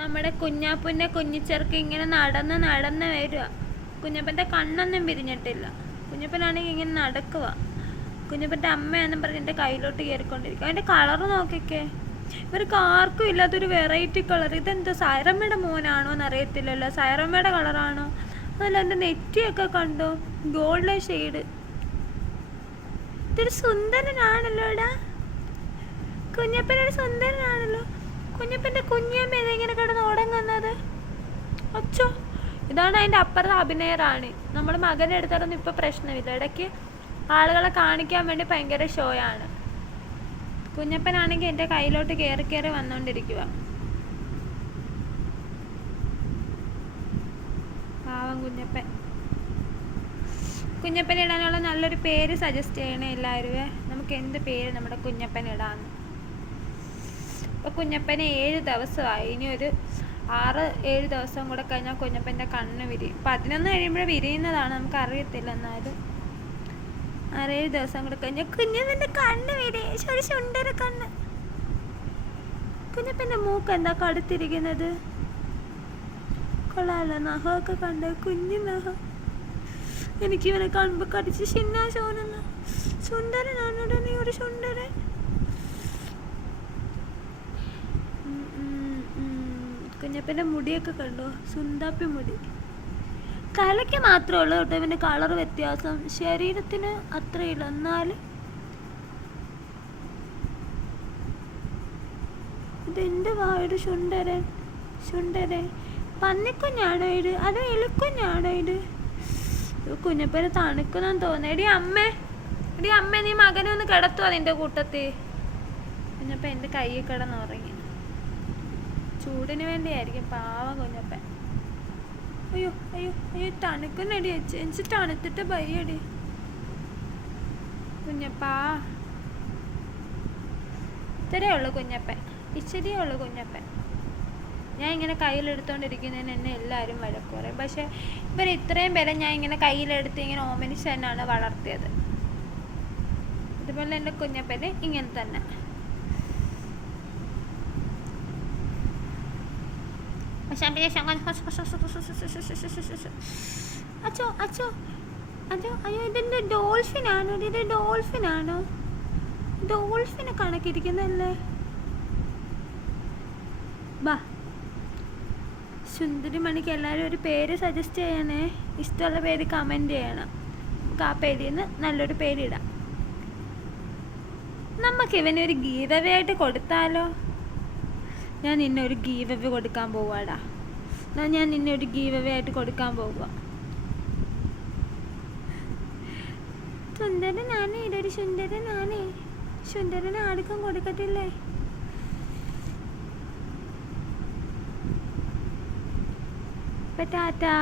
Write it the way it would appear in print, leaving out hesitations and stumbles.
നമ്മുടെ കുഞ്ഞാപ്പൂൻ്റെ കുഞ്ഞിച്ചെറുക്ക് ഇങ്ങനെ നടന്ന് നടന്ന് വരിക. കുഞ്ഞപ്പൻ്റെ കണ്ണൊന്നും വിരിഞ്ഞിട്ടില്ല. കുഞ്ഞപ്പനാണെങ്കിൽ ഇങ്ങനെ നടക്കുക. കുഞ്ഞപ്പൻ്റെ അമ്മയാണെന്നും പറഞ്ഞ് എൻ്റെ കയ്യിലോട്ട് കയറിക്കൊണ്ടിരിക്കുക. അതിൻ്റെ കളറ് നോക്കിക്കേ, ഇവർക്ക് ആർക്കും ഇല്ലാത്തൊരു വെറൈറ്റി കളർ. ഇതെന്തോ സൈറമ്മയുടെ മോനാണോ എന്നറിയത്തില്ലല്ലോ. സൈറമ്മയുടെ കളറാണോ? അതല്ല, എൻ്റെ നെറ്റിയൊക്കെ കണ്ടോ, ഗോൾഡൻ ഷെയ്ഡ്. ഇതൊരു സുന്ദരനാണല്ലോ എടാ, കുഞ്ഞപ്പനൊരു സുന്ദരനാണല്ലോ. കുഞ്ഞപ്പൻ്റെ കുഞ്ഞമ്മ ഇതെങ്ങനെ കിടന്ന് ഉടങ്ങുന്നത്? അച്ചോ, ഇതാണ് അതിൻ്റെ അപ്പുറത്തെ അഭിനയറാണി. നമ്മുടെ മകനെ എടുത്താലൊന്നും ഇപ്പം പ്രശ്നമില്ല. ഇടയ്ക്ക് ആളുകളെ കാണിക്കാൻ വേണ്ടി ഭയങ്കര ഷോയാണ്. കുഞ്ഞപ്പനാണെങ്കിൽ എൻ്റെ കയ്യിലോട്ട് കയറി കയറി വന്നുകൊണ്ടിരിക്കുക. പാവം കുഞ്ഞപ്പൻ. കുഞ്ഞപ്പൻ ഇടാനുള്ള നല്ലൊരു പേര് സജസ്റ്റ് ചെയ്യണേ എല്ലാവരുവേ. നമുക്ക് എന്ത് പേര് നമ്മുടെ കുഞ്ഞപ്പൻ ഇടാന്ന്. ഇപ്പോൾ കുഞ്ഞപ്പന് 7 ദിവസമായി. ഇനി ഒരു 6-7 ദിവസം കൂടെ കഴിഞ്ഞാൽ കുഞ്ഞപ്പൻ്റെ കണ്ണ് വിരിയും. 11 കഴിയുമ്പോഴേ വിരിയുന്നതാണ്, നമുക്കറിയത്തില്ല. എന്നാലും 6-7 ദിവസം കൂടെ കഴിഞ്ഞാൽ കുഞ്ഞപ്പൻ്റെ കണ്ണ് വിരിയും. ഒരു സുന്ദര കണ്ണ്. കുഞ്ഞപ്പൻ്റെ മൂക്ക് എന്താ കടുത്തിരിക്കുന്നത്? കൊള്ളാമല്ലോ, നഖമൊക്കെ കണ്ട്, കുഞ്ഞു നഖം. എനിക്കിവനെ കാണുമ്പോൾ കടിച്ച് ചിന്നാശോനെന്ന. സുന്ദരനാണോടാ നീ, ഒരു സുന്ദരൻ. കുഞ്ഞപ്പൻ്റെ മുടിയൊക്കെ കണ്ടോ, സുന്ദാപ്പി മുടി. തലയ്ക്ക് മാത്രമേ ഉള്ളൂ കേട്ടോ ഇവൻ്റെ കളർ വ്യത്യാസം, ശരീരത്തിന് അത്രയില്ല. എന്നാലും ഇതെൻ്റെ വായുടെ സുന്ദരൻ. സുന്ദരൻ പന്നിക്കുഞ്ഞാണോ ഇത്, അതോ എലിക്കുഞ്ഞാണോ ഇത്? കുഞ്ഞപ്പന് തണുക്കുന്നെന്ന് തോന്നുന്നു. എടി അമ്മേ, നീ മകനെ ഒന്ന് കിടത്തുക നിൻ്റെ കൂട്ടത്തിൽ. കുഞ്ഞപ്പൻ എൻ്റെ കയ്യിൽ കിടന്നുറങ്ങി. ചൂടിന് വേണ്ടിയായിരിക്കും, പാവം കുഞ്ഞപ്പൻ. അയ്യോ അയ്യോ അയ്യോ, തണുക്കുന്നടി വെച്ച് എനിക്ക് തണുത്തിട്ട് ഭയടി. കുഞ്ഞപ്പാ, ഇത്രയേ ഉള്ളൂ കുഞ്ഞപ്പൻ, ഇച്ചിരിയേ ഉള്ളൂ കുഞ്ഞപ്പൻ. ഞാൻ ഇങ്ങനെ കയ്യിലെടുത്തോണ്ടിരിക്കുന്നതിന് എന്നെ എല്ലാവരും വഴക്ക് പറയും. പക്ഷെ ഇവർ ഇത്രയും പേരെ ഞാൻ ഇങ്ങനെ കയ്യിലെടുത്ത് ഇങ്ങനെ ഓമനിച്ച് തന്നെയാണ് വളർത്തിയത്. അതുപോലെ എൻ്റെ കുഞ്ഞപ്പന് ഇങ്ങനെ തന്നെ. അച്ചോ അച്ചോ അച്ചോ, അയ്യോ ഇതെൻ്റെ ഡോൾഫിനാണോ? ഇത് ഡോൾഫിനാണോ? ഡോൾഫിനെ കണക്കിരിക്കുന്നല്ലേ. ബാ, സുന്ദരിമണിക്ക് എല്ലാവരും ഒരു പേര് സജസ്റ്റ് ചെയ്യണേ. ഇഷ്ടമുള്ള പേര് കമൻറ്റ് ചെയ്യണം. നമുക്ക് ആ പേരിൽ നിന്ന് നല്ലൊരു പേരിടാം. നമുക്ക് ഇവനൊരു ഗീവ് അവേ ആയിട്ട് കൊടുത്താലോ? ഞാൻ നിന്നെ ഒരു ഗീവ് അവേ കൊടുക്കാൻ പോവാടാ. ഞാൻ നിന്നെ ഒരു ഗീവ് അവേ ആയിട്ട് കൊടുക്കാൻ പോവുക. സുന്ദരനാണേ, ഇതൊരു സുന്ദരനാണേ. സുന്ദരന് ആർക്കും കൊടുക്കത്തില്ലേ? ടാറ്റാ.